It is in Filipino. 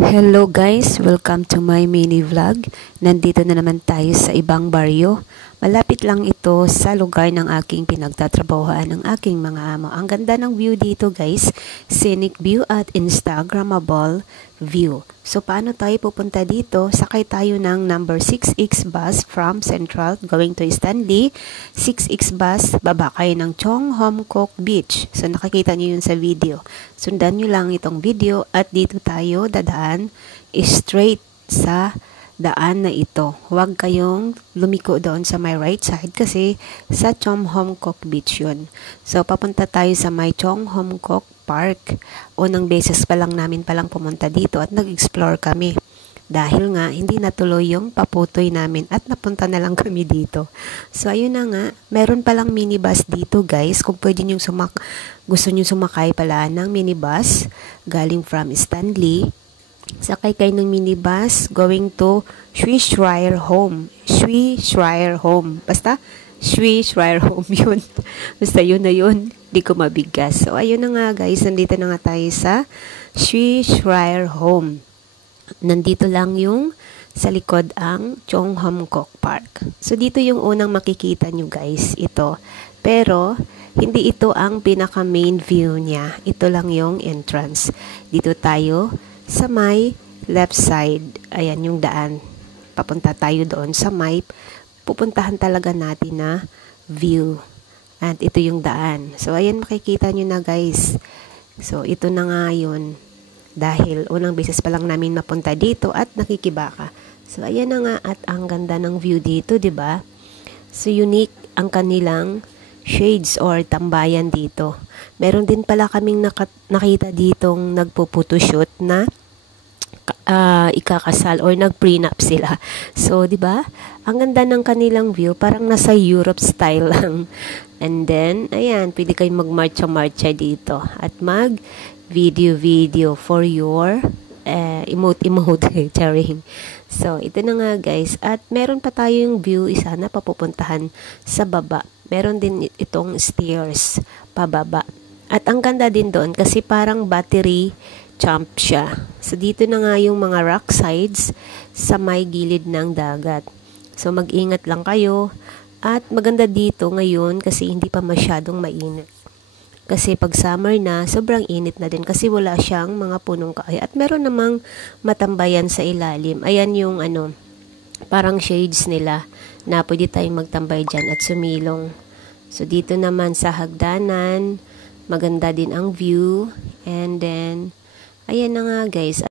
Hello guys, welcome to my mini vlog. Nandito na naman tayo sa ibang baryo. Malapit lang ito sa lugar ng aking pinagtatrabahoan ng aking mga amo. Ang ganda ng view dito guys, scenic view at instagrammable view. So paano tayo pupunta dito? Sakay tayo ng number 6X bus from Central going to Stanley. 6X bus, baba kayo ng Chong Hom Kok Beach. So nakikita nyo yun sa video. Sundan nyo lang itong video at dito tayo dadaan straight sa daan na ito. Huwag kayong lumiko doon sa my right side kasi sa Chong Hom Kok Beach yun. So papunta tayo sa my Chong Hom Kok Park. Unang beses pa lang namin palang pumunta dito at nag-explore kami. Dahil nga, hindi natuloy yung paputoy namin at napunta na lang kami dito. So, ayun na nga. Meron palang minibus dito, guys. Kung pwede nyo gusto nyo sumakay pala ng minibus galing from Stanley. Sakay kayo ng minibus going to Shui Schreier Home. Shui Schreier Home. Basta, Shui Schreier Home yun. Basta yun na yun. Di ko mabigas. So, ayun na nga, guys. Nandito na nga tayo sa Shui Schreier Home. Nandito lang yung sa likod ang Chong Hom Kok Park. So, dito yung unang makikita nyo guys, ito. Pero, hindi ito ang pinaka main view niya. Ito lang yung entrance. Dito tayo sa may left side. Ayan yung daan. Papunta tayo doon sa may pupuntahan talaga natin na view. At ito yung daan. So, ayan makikita nyo na guys. So, ito na nga yun. Dahil unang beses pa lang namin mapunta dito at nakikibaka. So ayan na nga at ang ganda ng view dito, 'di ba? So unique ang kanilang shades or tambayan dito. Meron din pala kaming nakita ditong nagpo-photoshoot na ikakasal or nag-prenup sila. So 'di ba? Ang ganda ng kanilang view, parang nasa Europe style lang. And then ayan, pwede kayong magmarcha-marcha dito at video for your emote charing. So, ito na nga guys. At meron pa tayong view, isa na papupuntahan sa baba. Meron din itong stairs pababa. At ang ganda din doon kasi parang battery jump siya. So, dito na nga yung mga rock sides sa may gilid ng dagat. So, mag-ingat lang kayo. At maganda dito ngayon kasi hindi pa masyadong mainit. Kasi pag summer na, sobrang init na din kasi wala siyang mga punong kahoy. At meron namang matambayan sa ilalim. Ayan yung parang shades nila na pwede tayong magtambay dyan at sumilong. So dito naman sa hagdanan, maganda din ang view. And then, ayan na nga guys.